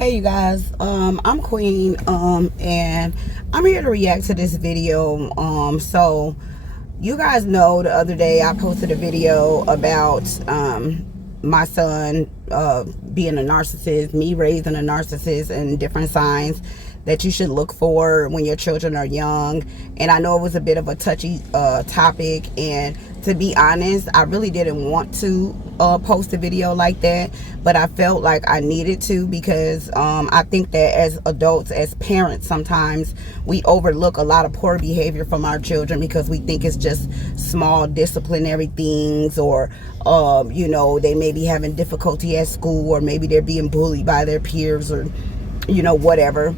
Hey you guys, I'm Queen, and I'm here to react to this video. So you guys know the other day I posted a video about my son being a narcissist, me raising a narcissist, and different signs that you should look for when your children are young. And I know it was a bit of a touchy topic, and to be honest, I really didn't want to post a video like that, but I felt like I needed to, because I think that as adults, as parents, sometimes we overlook a lot of poor behavior from our children because we think it's just small disciplinary things, or you know, they may be having difficulty at school, or maybe they're being bullied by their peers, or you know, whatever.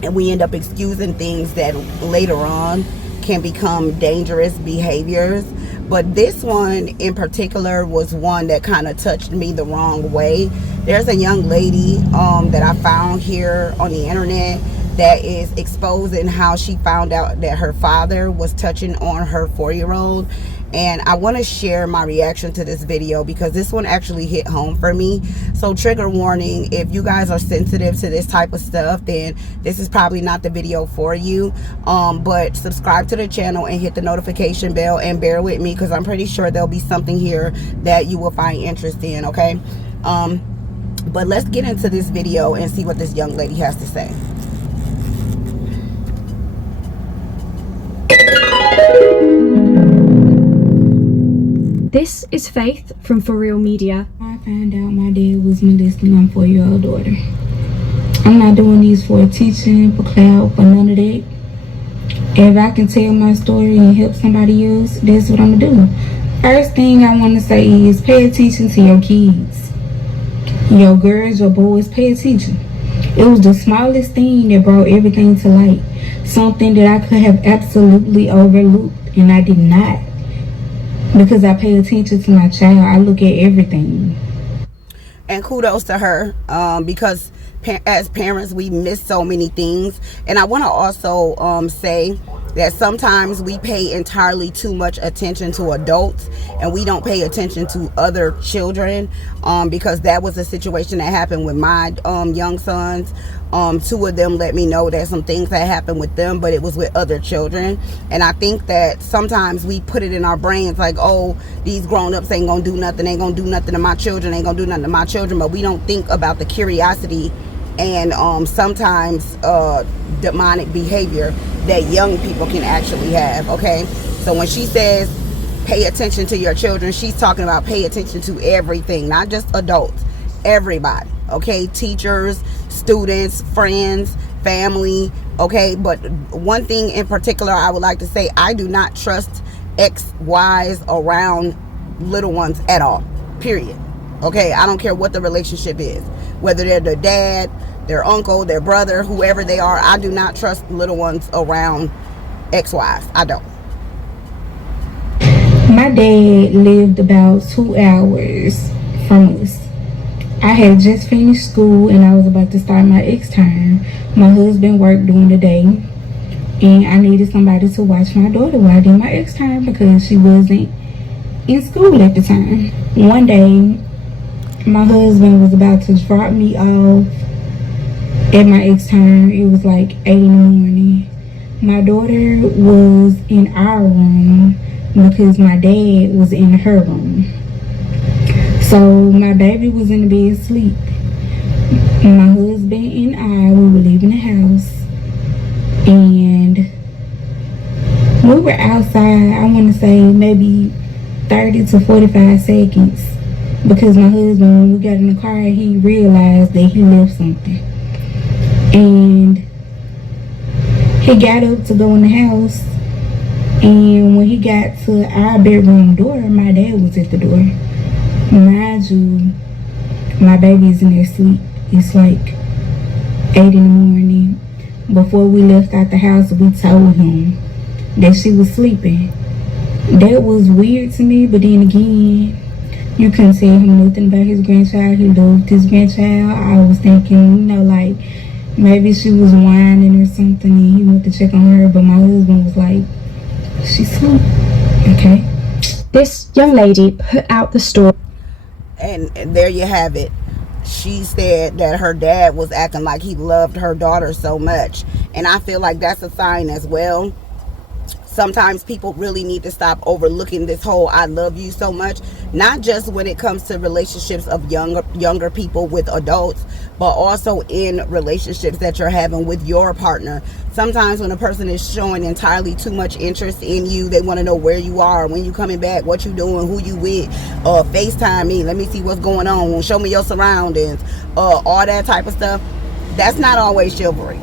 And we end up excusing things that later on can become dangerous behaviors. But this one in particular was one that kind of touched me the wrong way. There's a young lady that I found here on the internet that is exposing how she found out that her father was touching on her 4-year-old. And I want to share my reaction to this video because this one actually hit home for me. So trigger warning, if you guys are sensitive to this type of stuff, then this is probably not the video for you. But subscribe to the channel and hit the notification bell, and bear with me because I'm pretty sure there'll be something here that you will find interest in, okay? But let's get into this video and see what this young lady has to say. This is Faith from For Real Media. I found out my dad was molesting my 4-year-old daughter. I'm not doing these for attention, for clout, for none of that. If I can tell my story and help somebody else, that's what I'm gonna do. First thing I want to say is pay attention to your kids. Your girls, your boys, pay attention. It was the smallest thing that brought everything to light. Something that I could have absolutely overlooked, and I did not. Because I pay attention to my child, I look at everything. And kudos to her, because as parents, we miss so many things. And I want to also say that sometimes we pay entirely too much attention to adults, and we don't pay attention to other children, because that was a situation that happened with my young sons. 2 of them let me know that some things that happened with them, but it was with other children. And I think that sometimes we put it in our brains like, oh, these grown-ups ain't gonna do nothing, ain't gonna do nothing to my children, ain't gonna do nothing to my children. But we don't think about the curiosity and sometimes demonic behavior that young people can actually have, okay? So when she says pay attention to your children, she's talking about pay attention to everything, not just adults, everybody, okay? Teachers, students, friends, family, okay? But one thing in particular I would like to say, I do not trust ex-wives around little ones at all, period. Okay, I don't care what the relationship is, whether they're their dad, their uncle, their brother, whoever they are. I do not trust little ones around ex-wives. I don't. My dad lived about 2 hours from us. I had just finished school and I was about to start my extern. My husband worked during the day, and I needed somebody to watch my daughter while I did my extern because she wasn't in school at the time. One day, my husband was about to drop me off at my extern. It was like 8 in the morning. My daughter was in our room because my dad was in her room. So my baby was in the bed asleep. My husband and I, we were leaving the house, and we were outside, I want to say maybe 30 to 45 seconds, because my husband, when we got in the car, he realized that he left something. And he got up to go in the house, and when he got to our bedroom door, my dad was at the door. Mind you, my baby's in there asleep. It's like 8 in the morning. Before we left out the house, we told him that she was sleeping. That was weird to me, but then again, you couldn't tell him nothing about his grandchild. He loved his grandchild. I was thinking, you know, like maybe she was whining or something and he went to check on her, but my husband was like, she's asleep. Okay. This young lady put out the story. And there you have it. she said that her dad was acting like he loved her daughter so much. And I feel like that's a sign as well. Sometimes people really need to stop overlooking this whole I love you so much, not just when it comes to relationships of younger people with adults, but also in relationships that you're having with your partner. Sometimes when a person is showing entirely too much interest in you, they want to know where you are, when you coming back, what you doing, who you with, FaceTime me, let me see what's going on, show me your surroundings, all that type of stuff. That's not always chivalry.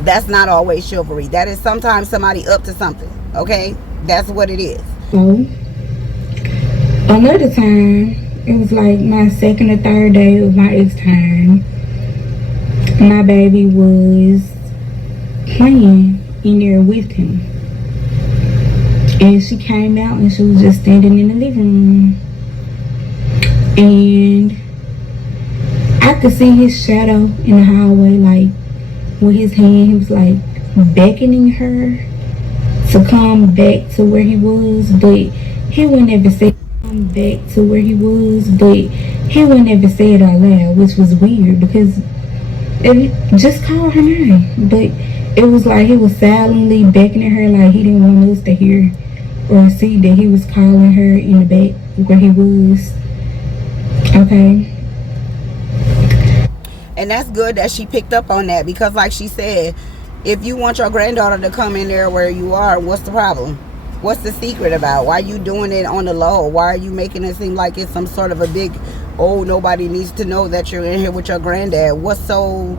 That's not always chivalry. That is sometimes somebody up to something. Okay? That's what it is. So, another time, it was like my second or third day of my ex time. My baby was playing in there with him. And she came out and she was just standing in the living room. And I could see his shadow in the hallway, like, with his hand, he was like beckoning her to come back to where he was, but he would never say come back to where he was, but he would never say it out loud, which was weird because it just called her name, but it was like he was silently beckoning her, like he didn't want us to hear or see that he was calling her in the back where he was. Okay. And that's good that she picked up on that, because like she said, if you want your granddaughter to come in there where you are, what's the problem? What's the secret about? Why are you doing it on the low? Why are you making it seem like it's some sort of a big, oh, nobody needs to know that you're in here with your granddad? What's so,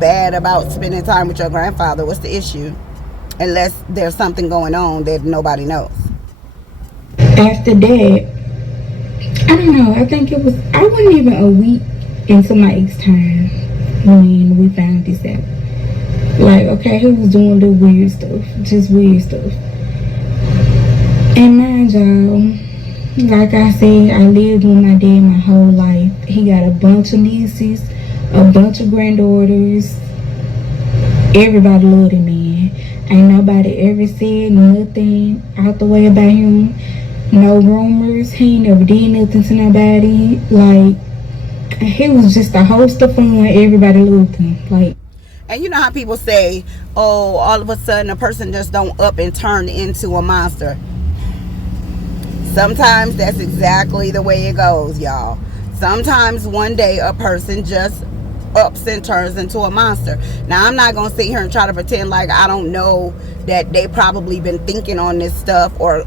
bad about spending time with your grandfather? What's the issue? Unless there's something going on that nobody knows. After that, I don't know, I think it was, I wasn't even a week into my ex time when we found this out. Like, okay, he was doing the weird stuff, just weird stuff. And mind y'all, like I said, I lived with my dad my whole life. He got a bunch of nieces, a bunch of granddaughters. Everybody loved him, man. Ain't nobody ever said nothing out the way about him. No rumors. He ain't never did nothing to nobody. Like, he was just a host of fun. Everybody loved him. Like, and you know how people say, oh, all of a sudden a person just don't up and turn into a monster. Sometimes that's exactly the way it goes, y'all. Sometimes one day a person just ups and turns into a monster. Now, I'm not gonna sit here and try to pretend like I don't know that they probably been thinking on this stuff or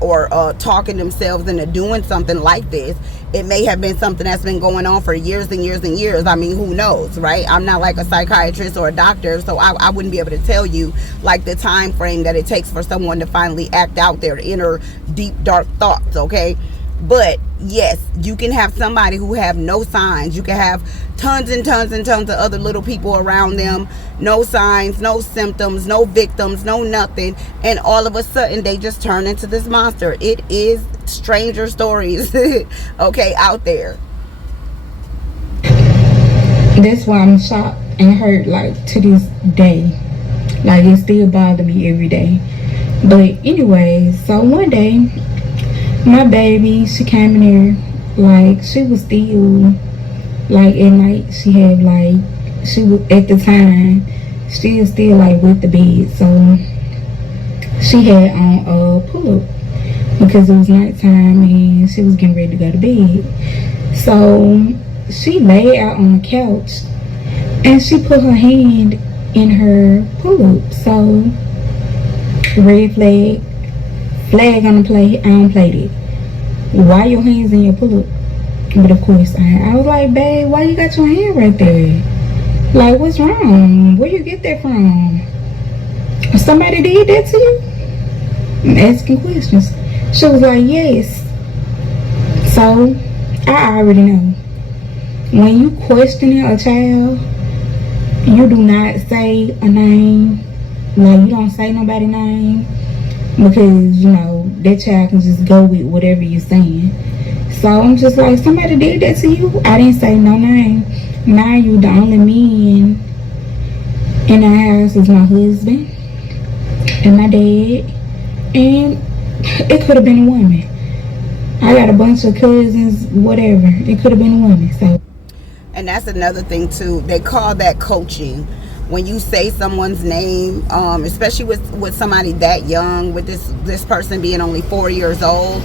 talking themselves into doing something like this. It may have been something that's been going on for years and years and years. I mean, who knows, right? I'm not like a psychiatrist or a doctor, so I wouldn't be able to tell you like the time frame that it takes for someone to finally act out their inner deep dark thoughts, okay? But yes, you can have somebody who have no signs. You can have tons and tons and tons of other little people around them, no signs, no symptoms, no victims, no nothing, and all of a sudden they just turn into this monster. It is stranger stories okay, out there. that's why I'm shocked and hurt, like, to this day. Like, it still bothers me every day. But anyway, so one day my baby, she came in there, like, she was still, like, at night, she had, like, she was, at the time, she was still, like, with the bed, so she had on a pull-up, because it was nighttime, and she was getting ready to go to bed, so she lay out on the couch, and she put her hand in her pull-up, so, red flag on the plate, I don't play it. Why your hands in your pull-up? But of course, I was like, babe, why you got your hand right there? Like, what's wrong? Where you get that from? Somebody did that to you? I'm asking questions. She was like, yes. So, I already know. When you questioning a child, you do not say a name. Like, you don't say nobody's name. Because, that child can just go with whatever you're saying. So I'm just like, somebody did that to you? I didn't say no name. Now you the only man in the house is my husband and my dad. And it could have been a woman. I got a bunch of cousins, whatever. It could have been a woman. So And that's another thing too. They call that coaching. When you say someone's name, especially with somebody that young, with this person being only 4 years old,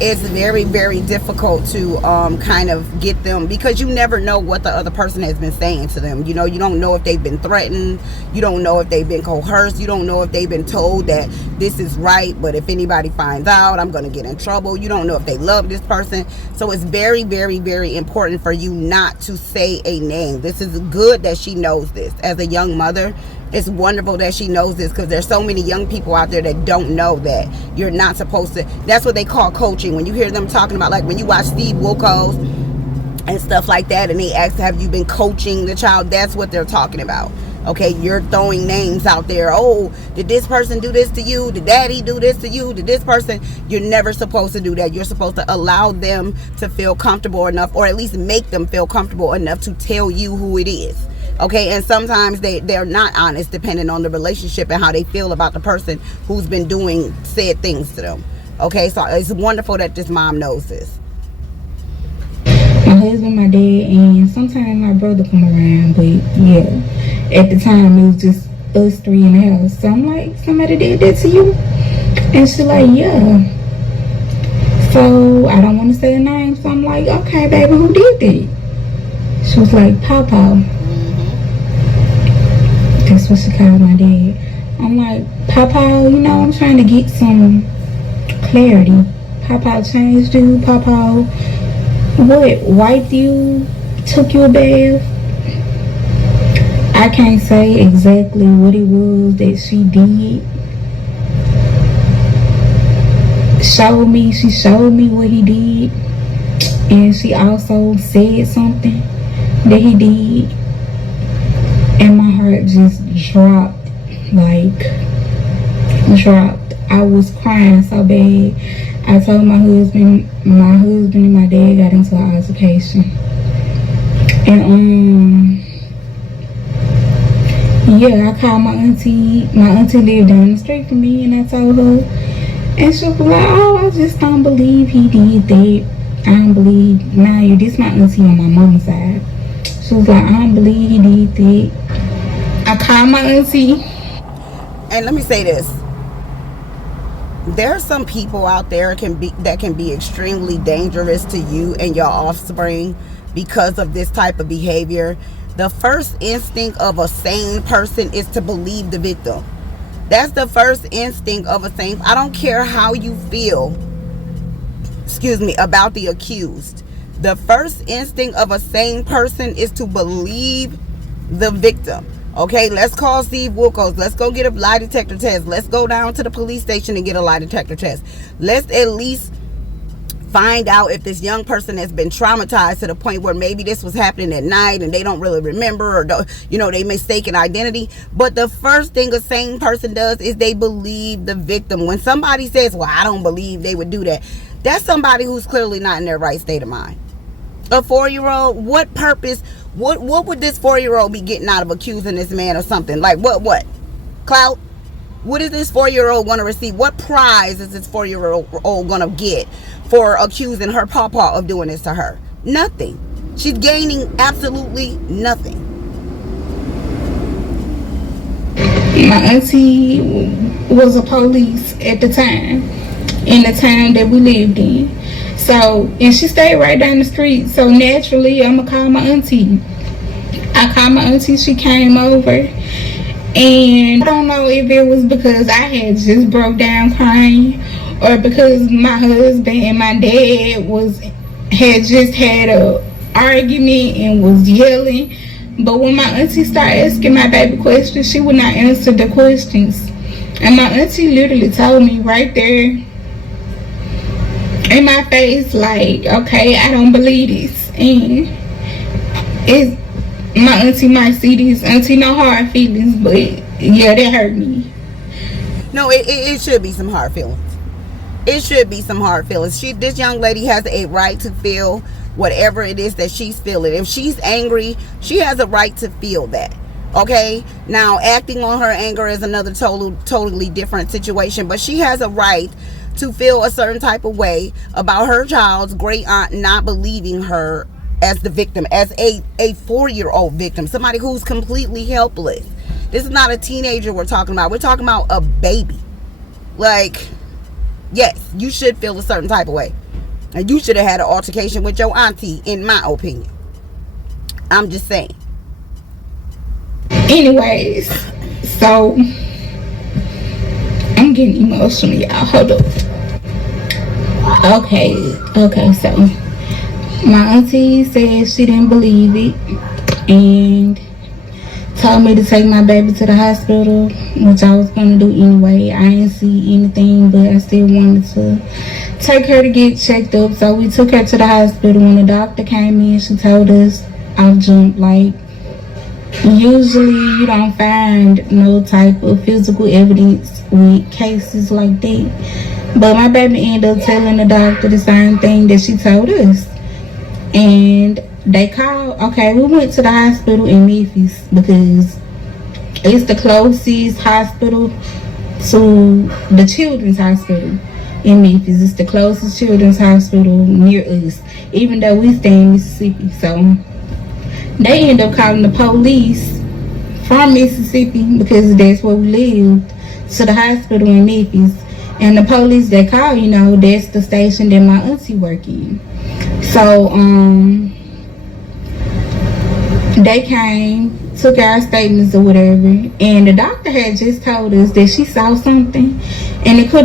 it's very, very difficult to kind of get them, because you never know what the other person has been saying to them. You know, you don't know if they've been threatened. You don't know if they've been coerced. You don't know if they've been told that this is right, but if anybody finds out, I'm going to get in trouble. You don't know if they love this person. So it's very, very, very important for you not to say a name. This is good that she knows this. As a young mother, it's wonderful that she knows this, because there's so many young people out there that don't know that you're not supposed to. That's what they call coaching. When you hear them talking about, like when you watch Steve Wilkos and stuff like that, and they ask, have you been coaching the child? That's what they're talking about. Okay, you're throwing names out there. Oh, did this person do this to you? Did daddy do this to you? Did this person? You're never supposed to do that. You're supposed to allow them to feel comfortable enough, or at least make them feel comfortable enough to tell you who it is. Okay, and sometimes they're not honest, depending on the relationship and how they feel about the person who's been doing said things to them. Okay, so it's wonderful that this mom knows this. My husband, my dad, and sometimes my brother come around, but yeah, at the time it was just us three in the house. So I'm like, somebody did that to you? And she's like, yeah. So I don't want to say a name, so I'm like, okay, baby, who did that? She was like, Papa. That's what she called my dad. I'm like, Papa, you know, I'm trying to get some clarity. Papa changed you? Papa, what, wiped you? Took you a bath? I can't say exactly what it was that she did. She showed me what he did. And she also said something that he did. And my heart just dropped. I was crying so bad. I told my husband and my dad got into an altercation. And yeah, I called my auntie. My auntie lived down the street from me, and I told her, and she was like, oh, I just don't believe he did that. I don't believe, now this my auntie on my mama's side. She was like, I don't believe he did that. I called my auntie. And let me say this. There are some people out there that can be extremely dangerous to you and your offspring because of this type of behavior. The first instinct of a sane person is to believe the victim. That's the first instinct of a sane. I don't care how you feel, about the accused. The first instinct of a sane person is to believe the victim. Okay, let's call Steve Wilkos. Let's go get a lie detector test. Let's go down to the police station and get a lie detector test. Let's at least find out if this young person has been traumatized to the point where maybe this was happening at night and they don't really remember, or they mistake an identity. But the first thing a sane person does is they believe the victim. When somebody says, well, I don't believe they would do that, that's somebody who's clearly not in their right state of mind. A 4-year-old, what purpose, what would this 4-year-old be getting out of accusing this man of something? Like what? Clout? What is this 4-year-old going to receive? What prize is this 4-year-old going to get for accusing her papa of doing this to her? Nothing. She's gaining absolutely nothing. My auntie was a police at the time, in the town that we lived in. So, and she stayed right down the street. So naturally, I'm going to call my auntie. I called my auntie, she came over. And I don't know if it was because I had just broke down crying, or because my husband and my dad had just had a argument and was yelling. But when my auntie started asking my baby questions, she would not answer the questions. And my auntie literally told me right there in my face, like, okay, I don't believe this. And my auntie might see this. Auntie, no hard feelings, but yeah, that hurt me. No, it should be some hard feelings. It should be some hard feelings. This young lady has a right to feel whatever it is that she's feeling. If she's angry, she has a right to feel that. Okay? Now, acting on her anger is another totally different situation, but she has a right to feel a certain type of way about her child's great aunt not believing her as the victim, as a 4-year-old victim, somebody who's completely helpless. This is not a teenager we're talking about. We're talking about a baby. Like, yes, you should feel a certain type of way. And you should have had an altercation with your auntie, in my opinion. I'm just saying. Anyways, so I'm getting emotional, y'all. Hold up. Okay, so my auntie said she didn't believe it and told me to take my baby to the hospital, which I was gonna do anyway. I didn't see anything, but I still wanted to take her to get checked up. So we took her to the hospital. When the doctor came in, she told us off jump, like, usually you don't find no type of physical evidence with cases like that. But my baby ended up telling the doctor the same thing that she told us. And they called, okay, we went to the hospital in Memphis because it's the closest hospital to the children's hospital in Memphis. It's the closest children's hospital near us, even though we stay in Mississippi. So they end up calling the police from Mississippi, because that's where we lived, to the hospital in Memphis. And the police that call, you know, that's the station that my auntie work in. So they came, took our statements or whatever, and the doctor had just told us that she saw something, and it could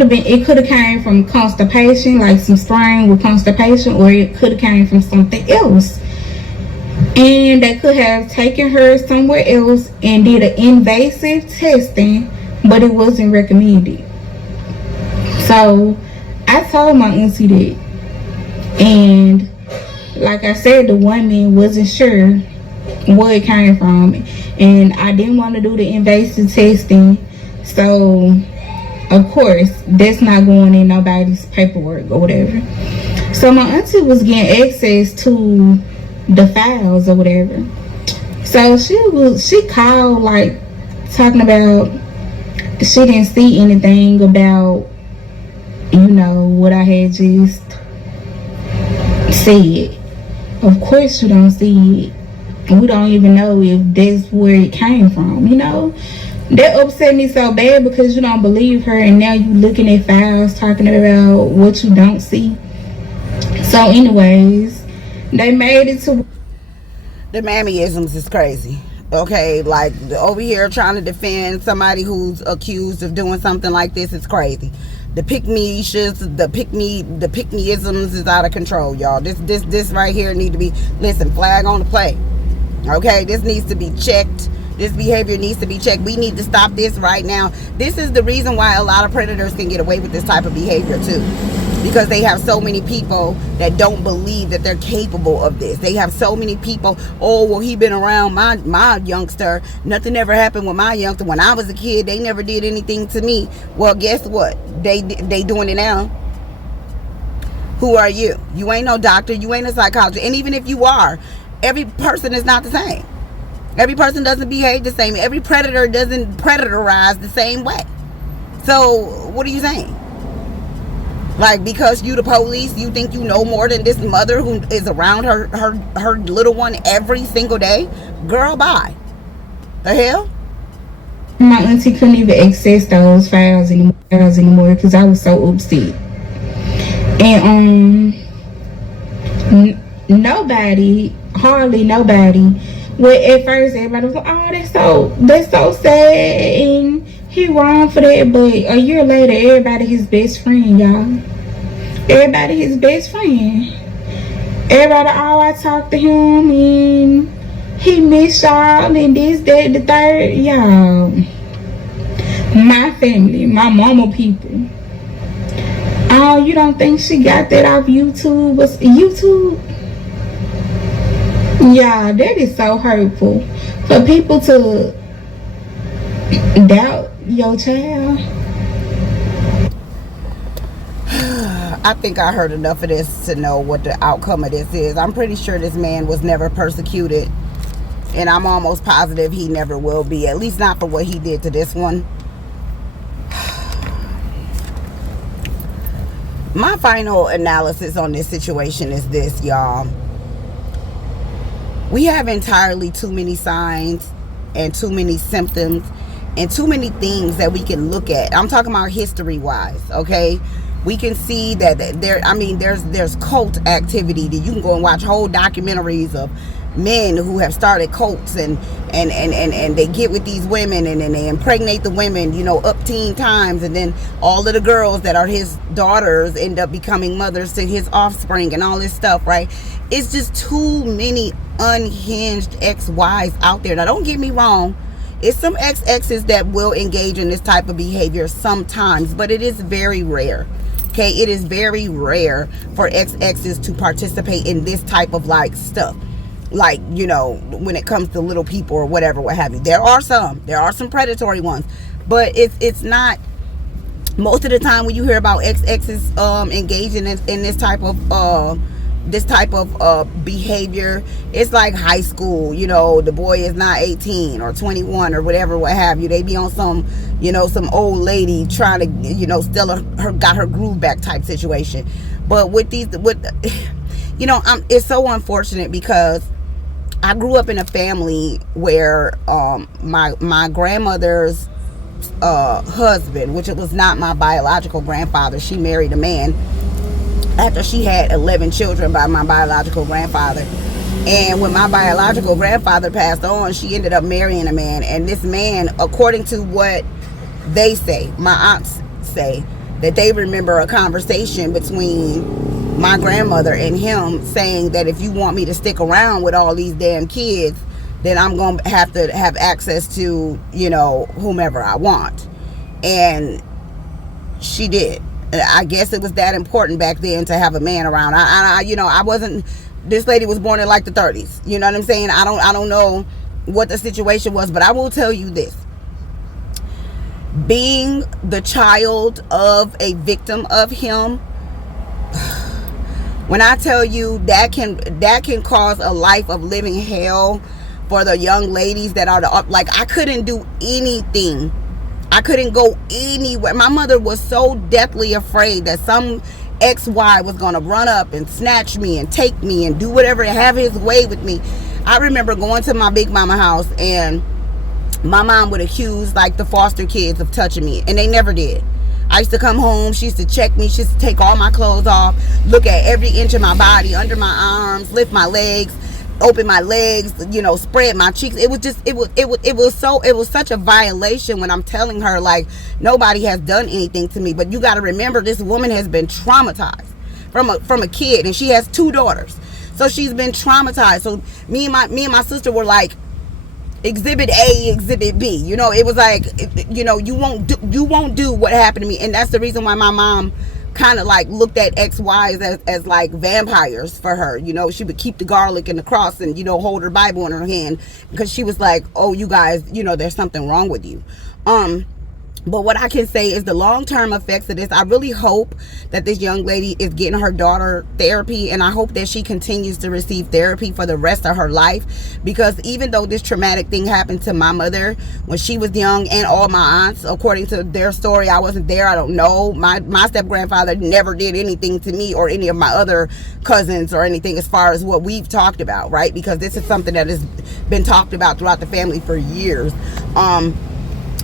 have came from constipation, like some strain with constipation, or it could have came from something else. And they could have taken her somewhere else and did an invasive testing, but it wasn't recommended. So I told my auntie that, and like I said, the woman wasn't sure where it came from, and I didn't want to do the invasive testing, so of course that's not going in nobody's paperwork or whatever. So my auntie was getting access to the files or whatever. So she called, like, talking about she didn't see anything about, you know, what I had just said. Of course you don't see it. We don't even know if that's where it came from, you know. That upset me so bad, because you don't believe her, and now you looking at files talking about what you don't see. So anyways, they made it to... The mammyisms is crazy. Okay, like, over here trying to defend somebody who's accused of doing something like this is crazy. The pick-me-isms is out of control, y'all. This right here need to be, listen, flag on the play. Okay, this needs to be checked. This behavior needs to be checked. We need to stop this right now. This is the reason why a lot of predators can get away with this type of behavior too, because they have so many people that don't believe that they're capable of this. They have so many people, oh, well, he been around my youngster. Nothing ever happened with my youngster. When I was a kid, they never did anything to me. Well, guess what? They doing it now. Who are you? You ain't no doctor. You ain't a psychologist. And even if you are, every person is not the same. Every person doesn't behave the same. Every predator doesn't predatorize the same way. So what are you saying? Like, because you the police, you think you know more than this mother who is around her little one every single day? Girl, bye. The hell? My auntie couldn't even access those files anymore because I was so upset. And hardly nobody. Well, at first everybody was like, oh, that's so sad, and he wrong for that. But a year later, everybody his best friend, y'all. Everybody his best friend. Everybody, I talk to him, and he missed y'all, and this, that, the third. Y'all, my family, my mama people. Oh, you don't think she got that off YouTube? What's YouTube? Yeah, that is so hurtful. For people to doubt your child. I think I heard enough of this to know what the outcome of this is. I'm pretty sure this man was never persecuted, and I'm almost positive he never will be, at least not for what he did to this one. My final analysis on this situation is this, y'all. We have entirely too many signs and too many symptoms and too many things that we can look at. I'm talking about history wise, okay? We can see that there's cult activity that you can go and watch whole documentaries of men who have started cults and they get with these women and then they impregnate the women, up teen times, and then all of the girls that are his daughters end up becoming mothers to his offspring and all this stuff, right? It's just too many unhinged ex-wives out there. Now, don't get me wrong. It's some ex-exes that will engage in this type of behavior sometimes, but it is very rare. Okay, it is very rare for ex-exes to participate in this type of stuff. When it comes to little people or whatever, what have you. There are some predatory ones, but it's not. Most of the time when you hear about ex-exes engaging in this type of behavior, it's like high school. The boy is not 18 or 21 or whatever, what have you. They be on some old lady trying to still got her groove back type situation. But it's so unfortunate because I grew up in a family where my grandmother's husband, which it was not my biological grandfather, she married a man after she had 11 children by my biological grandfather. And when my biological grandfather passed on, she ended up marrying a man. And this man, according to what they say, my aunts say, that they remember a conversation between my grandmother and him saying that if you want me to stick around with all these damn kids, then I'm going to have access to, whomever I want. And she did. I guess it was that important back then to have a man around. I wasn't, this lady was born in the 30s. You know what I'm saying? I don't know what the situation was, but I will tell you this. Being the child of a victim of him, when I tell you that can cause a life of living hell for the young ladies that are I couldn't do anything. I couldn't go anywhere. My mother was so deathly afraid that some ex-wife was going to run up and snatch me and take me and do whatever, have his way with me. I remember going to my big mama house and my mom would accuse the foster kids of touching me, and they never did. I used to come home, she used to check me, she used to take all my clothes off, look at every inch of my body, under my arms, lift my legs, open my legs, spread my cheeks. It was such a violation when I'm telling her nobody has done anything to me. But you got to remember, this woman has been traumatized from a kid, and she has 2 daughters, so she's been traumatized. So me and my sister were exhibit A, exhibit B. It was you won't do what happened to me. And that's the reason why my mom kind of looked at ex-wives as vampires for her. She would keep the garlic and the cross and hold her Bible in her hand, because she was like, oh, you guys, there's something wrong with you. But what I can say is the long-term effects of this, I really hope that this young lady is getting her daughter therapy, and I hope that she continues to receive therapy for the rest of her life, because even though this traumatic thing happened to my mother when she was young, and all my aunts, according to their story, I wasn't there, I don't know. My step-grandfather never did anything to me or any of my other cousins or anything as far as what we've talked about, right? Because this is something that has been talked about throughout the family for years.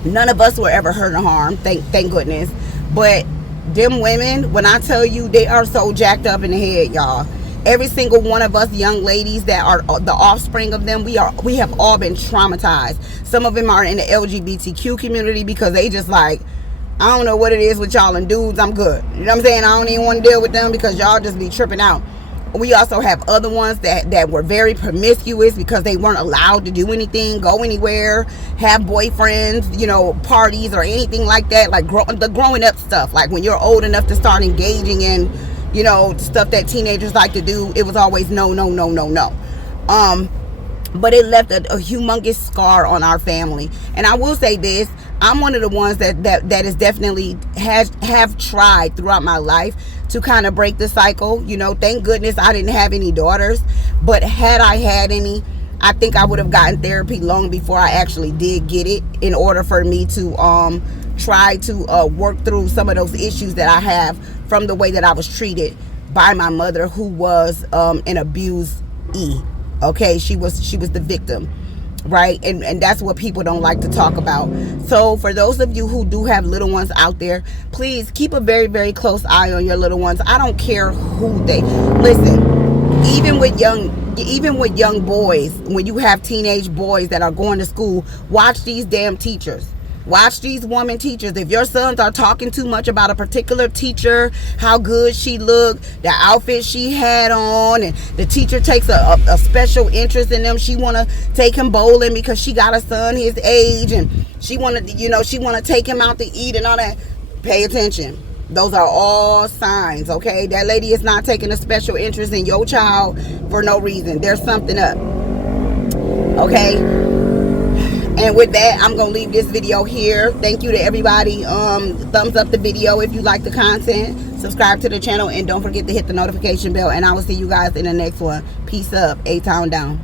None of us were ever hurt or harmed, thank goodness. But them women, when I tell you, they are so jacked up in the head, y'all. Every single one of us young ladies that are the offspring of them, we have all been traumatized. Some of them are in the LGBTQ community because they just I don't know what it is with y'all and dudes, I'm good. You know what I'm saying? I don't even want to deal with them because y'all just be tripping out. We also have other ones that were very promiscuous because they weren't allowed to do anything, go anywhere, have boyfriends, parties or anything like that. The growing up stuff. When you're old enough to start engaging in, stuff that teenagers like to do, it was always no. But it left a humongous scar on our family. And I will say this, I'm one of the ones that is definitely have tried throughout my life to kind of break the cycle. Thank goodness I didn't have any daughters, but had I had any, I think I would have gotten therapy long before I actually did get it, in order for me to try to work through some of those issues that I have from the way that I was treated by my mother, who was an abusee. Okay, she was the victim, right? And that's what people don't like to talk about. So for those of you who do have little ones out there, please keep a very, very close eye on your little ones. I don't care who they listen. Even with young boys, when you have teenage boys that are going to school, watch these damn teachers. Watch these woman teachers. If your sons are talking too much about a particular teacher, how good she looked, the outfit she had on, and the teacher takes a special interest in them, she want to take him bowling because she got a son his age, and she want to take him out to eat and all that, pay attention. Those are all signs, okay? That lady is not taking a special interest in your child for no reason. There's something up, okay? And with that, I'm going to leave this video here. Thank you to everybody. Thumbs up the video if you like the content. Subscribe to the channel. And don't forget to hit the notification bell. And I will see you guys in the next one. Peace up. A-Town down.